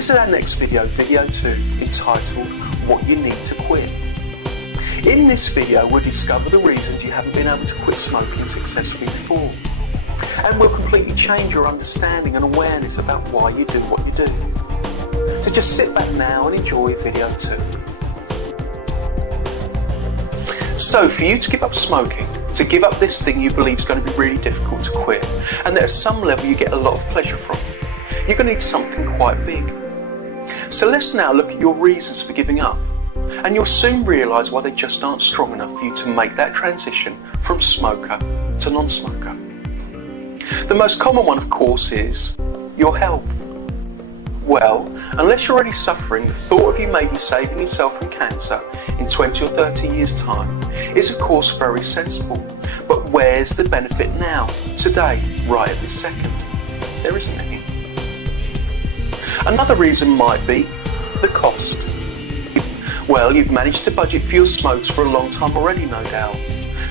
this is our next video, video 2, entitled What You Need to Quit. In this video we'll discover the reasons you haven't been able to quit smoking successfully before, and we'll completely change your understanding and awareness about why you do what you do. So just sit back now and enjoy video 2. So for you to give up smoking, to give up this thing you believe is going to be really difficult to quit, and that at some level you get a lot of pleasure from, you're going to need something quite big. So let's now look at your reasons for giving up, and you'll soon realise why they just aren't strong enough for you to make that transition from smoker to non-smoker. The most common one, of course, is your health. Well, unless you're already suffering, the thought of you maybe saving yourself from cancer in 20 or 30 years' time is of course very sensible. But where's the benefit now, today, right at this second? There isn't any. Another reason might be the cost. Well, you've managed to budget for your smokes for a long time already, no doubt.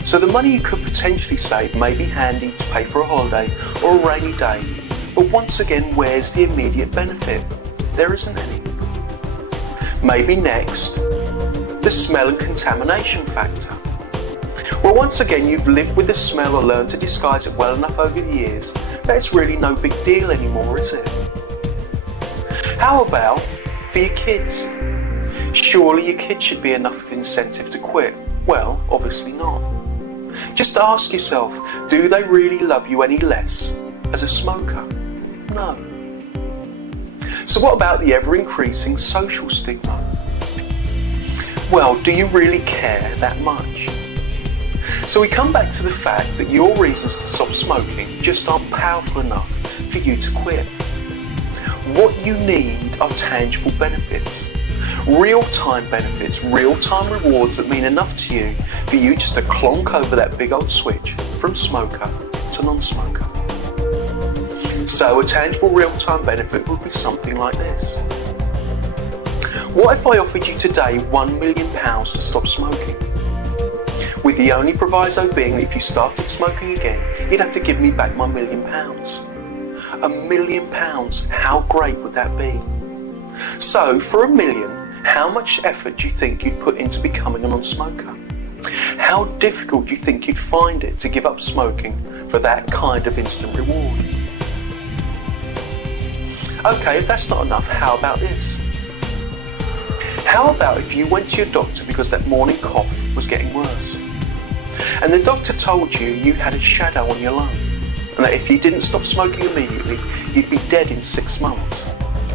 So the money you could potentially save may be handy to pay for a holiday or a rainy day. But once again, where's the immediate benefit? There isn't any. Maybe next, the smell and contamination factor. Well, once again, you've lived with the smell or learned to disguise it well enough over the years that it's really no big deal anymore, is it? How about for your kids? Surely your kids should be enough of incentive to quit. Well, obviously not. Just ask yourself, do they really love you any less as a smoker? No. So what about the ever-increasing social stigma? Well, do you really care that much? So we come back to the fact that your reasons to stop smoking just aren't powerful enough for you to quit. What you need are tangible benefits. Real-time benefits, real-time rewards that mean enough to you for you just to clonk over that big old switch from smoker to non-smoker. So a tangible real-time benefit would be something like this. What if I offered you today £1 million to stop smoking? With the only proviso being that if you started smoking again, you'd have to give me back my £1 million. £1 million, how great would that be? So for £1 million, how much effort do you think you'd put into becoming a non-smoker? How difficult do you think you'd find it to give up smoking for that kind of instant reward? Okay, if that's not enough, how about this? How about if you went to your doctor because that morning cough was getting worse, and the doctor told you you had a shadow on your lung, and that if you didn't stop smoking immediately, you'd be dead in 6 months.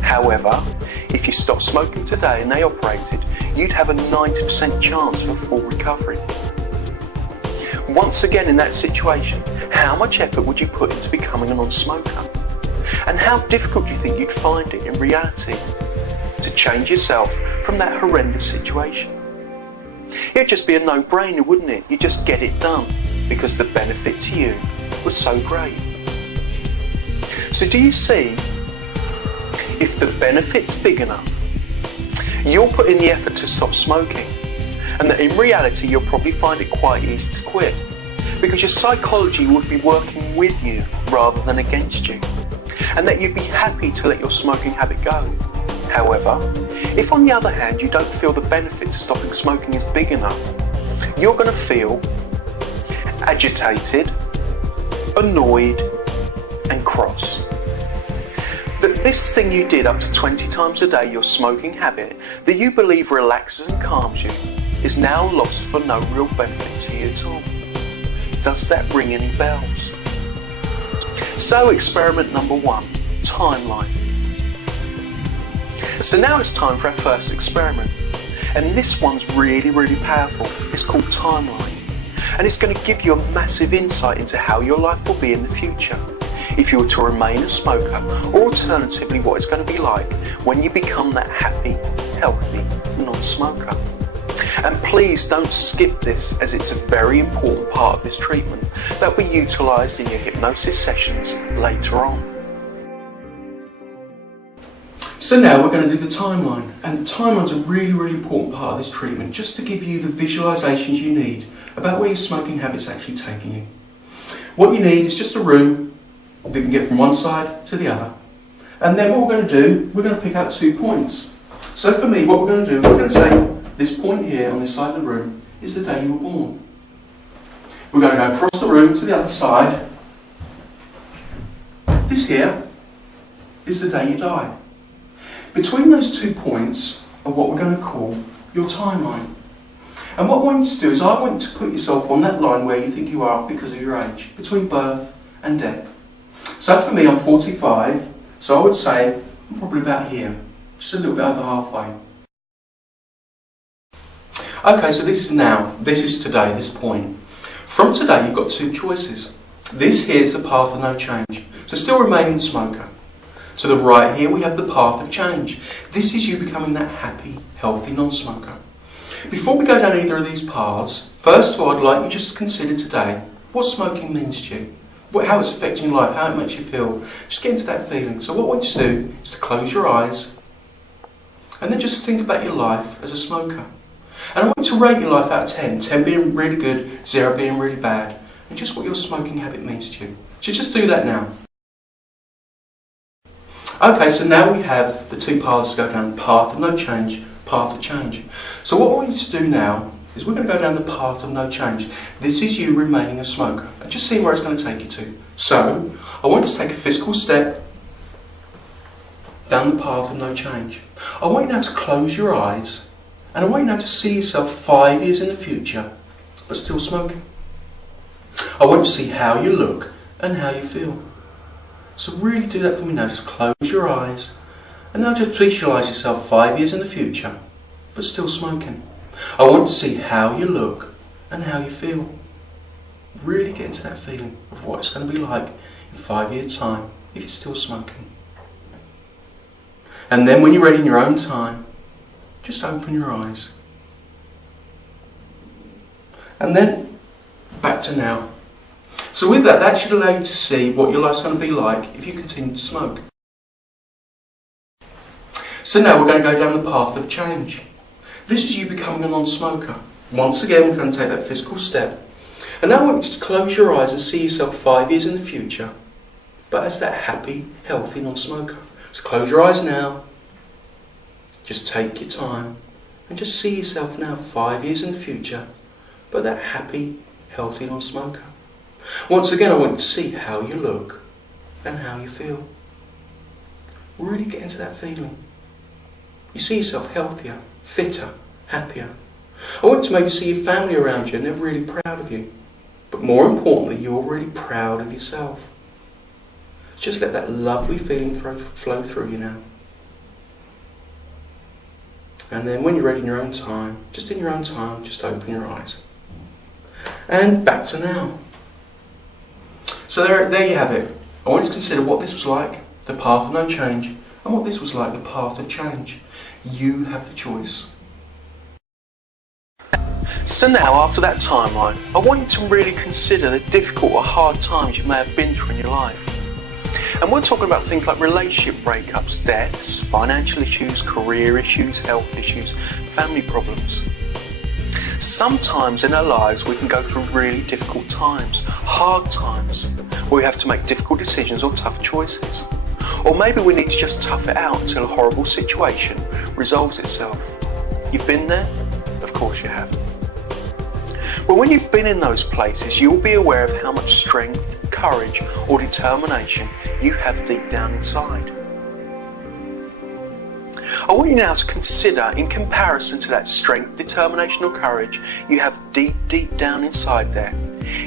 However, if you stopped smoking today and they operated, you'd have a 90% chance of a full recovery. Once again, in that situation, how much effort would you put into becoming a non-smoker? And how difficult do you think you'd find it in reality to change yourself from that horrendous situation? It'd just be a no-brainer, wouldn't it? You'd just get it done because the benefit to you was so great. So do you see? If the benefit's big enough, you'll put in the effort to stop smoking, and that in reality you'll probably find it quite easy to quit, because your psychology would be working with you rather than against you, and that you'd be happy to let your smoking habit go. However, if on the other hand you don't feel the benefit to stopping smoking is big enough, you're going to feel agitated, annoyed and cross. That this thing you did up to 20 times a day, your smoking habit, that you believe relaxes and calms you, is now lost for no real benefit to you at all. Does that ring any bells? So experiment number 1, timeline. So now it's time for our first experiment, and this one's really powerful. It's called timeline, and it's going to give you a massive insight into how your life will be in the future if you were to remain a smoker, or alternatively what it's going to be like when you become that happy, healthy non-smoker. And please don't skip this, as it's a very important part of this treatment that will be utilised in your hypnosis sessions later on. So now we're going to do the timeline, and the timeline's a really important part of this treatment, just to give you the visualisations you need about where your smoking habit's actually taking you. What you need is just a room that you can get from one side to the other, And then what we're going to do, we're going to pick out 2 points. So for me, what we're going to do, we're going to say this point here on this side of the room is the day you were born. We're going to go across the room to the other side. This here is the day you die. Between those 2 points are what we're going to call your timeline. And what I want you to do is I want you to put yourself on that line where you think you are because of your age, between birth and death. So for me, I'm 45, so I would say I'm probably about here, just a little bit over halfway. Okay, so this is now, this is today, this point. From today, you've got 2 choices. This here is the path of no change, so still remaining the smoker. To the right here, we have the path of change. This is you becoming that happy, healthy non-smoker. Before we go down either of these paths, first of all, I'd like you just to consider today what smoking means to you, how it's affecting your life, how it makes you feel. Just get into that feeling. So what I want you to do is to close your eyes and then just think about your life as a smoker. And I want you to rate your life out of 10, 10 being really good, 0 being really bad, and just what your smoking habit means to you. So just do that now. Okay, so now we have the 2 paths to go down, path of no change, path of change. So what I want you to do now is we're going to go down the path of no change. This is you remaining a smoker. And just see where it's going to take you to. So, I want you to take a physical step down the path of no change. I want you now to close your eyes and I want you now to see yourself 5 years in the future, but still smoking. I want you to see how you look and how you feel. So really do that for me now. Just close your eyes and now just visualise yourself 5 years in the future, but still smoking. I want to see how you look and how you feel. Really get into that feeling of what it's going to be like in 5 years' time if you're still smoking. And then when you're ready in your own time, just open your eyes. And then back to now. So with that, that should allow you to see what your life's going to be like if you continue to smoke. So now we're going to go down the path of change. This is you becoming a non-smoker. Once again, we're going to take that physical step. And now I want you to close your eyes and see yourself 5 years in the future, but as that happy, healthy non-smoker. So close your eyes now. Just take your time and just see yourself now 5 years in the future, but that happy, healthy non-smoker. Once again, I want you to see how you look and how you feel. Really get into that feeling. You see yourself healthier, fitter, happier. I want you to maybe see your family around you and they're really proud of you. But more importantly, you're really proud of yourself. Just let that lovely feeling flow through you now. And then when you're ready in your own time, just just open your eyes. And back to now. So there you have it. I want you to consider what this was like, the path of no change, and what this was like, the path of change. You have the choice. So now, after that timeline, I want you to really consider the difficult or hard times you may have been through in your life. And we're talking about things like relationship breakups, deaths, financial issues, career issues, health issues, family problems. Sometimes in our lives we can go through really difficult times, hard times, where we have to make difficult decisions or tough choices. Or maybe we need to just tough it out until a horrible situation resolves itself. You've been there? Of course you have. Well, when you've been in those places, you'll be aware of how much strength, courage, or determination you have deep down inside. I want you now to consider, in comparison to that strength, determination, or courage you have deep down inside there,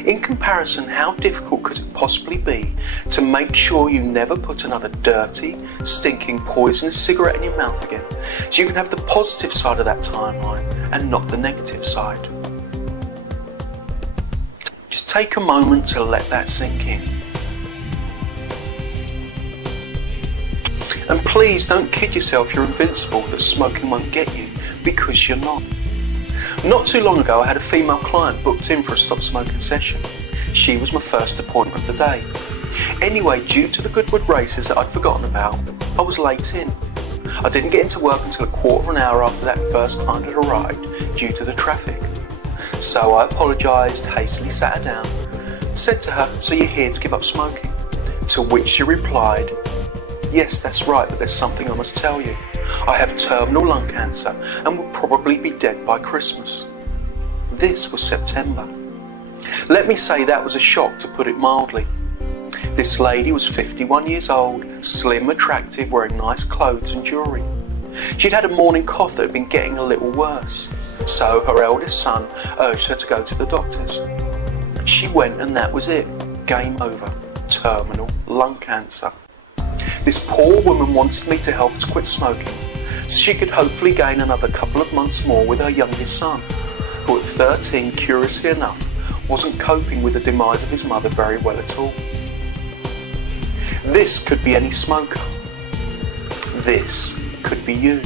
in comparison, how difficult could it possibly be to make sure you never put another dirty, stinking, poisonous cigarette in your mouth again, so you can have the positive side of that timeline and not the negative side. Just take a moment to let that sink in. And please don't kid yourself you're invincible, that smoking won't get you, because you're not. Not too long ago, I had a female client booked in for a stop smoking session. She was my first appointment of the day. Anyway, due to the Goodwood races that I'd forgotten about, I was late in. I didn't get into work until a quarter of an hour after that first client had arrived due to the traffic. So I apologised, hastily sat her down, said to her, "So you're here to give up smoking?" To which she replied, Yes, that's right, but there's something I must tell you. I have terminal lung cancer and will probably be dead by Christmas. This was September. Let me say that was a shock, to put it mildly. This lady was 51 years old, slim, attractive, wearing nice clothes and jewellery. She'd had a morning cough that had been getting a little worse, so her eldest son urged her to go to the doctors. She went and that was it. Game over. Terminal lung cancer. This poor woman wanted me to help her quit smoking, so she could hopefully gain another couple of months more with her youngest son, who at 13, curiously enough, wasn't coping with the demise of his mother very well at all. This could be any smoker. This could be you.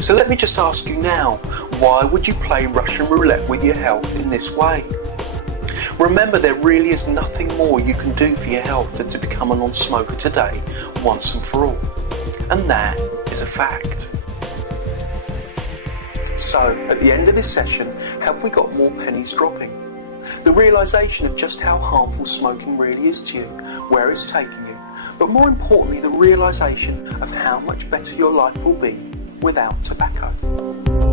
So let me just ask you now, why would you play Russian roulette with your health in this way? Remember, there really is nothing more you can do for your health than to become a non-smoker today, once and for all. And that is a fact. So, at the end of this session, have we got more pennies dropping? The realisation of just how harmful smoking really is to you, where it's taking you, but more importantly, the realisation of how much better your life will be without tobacco.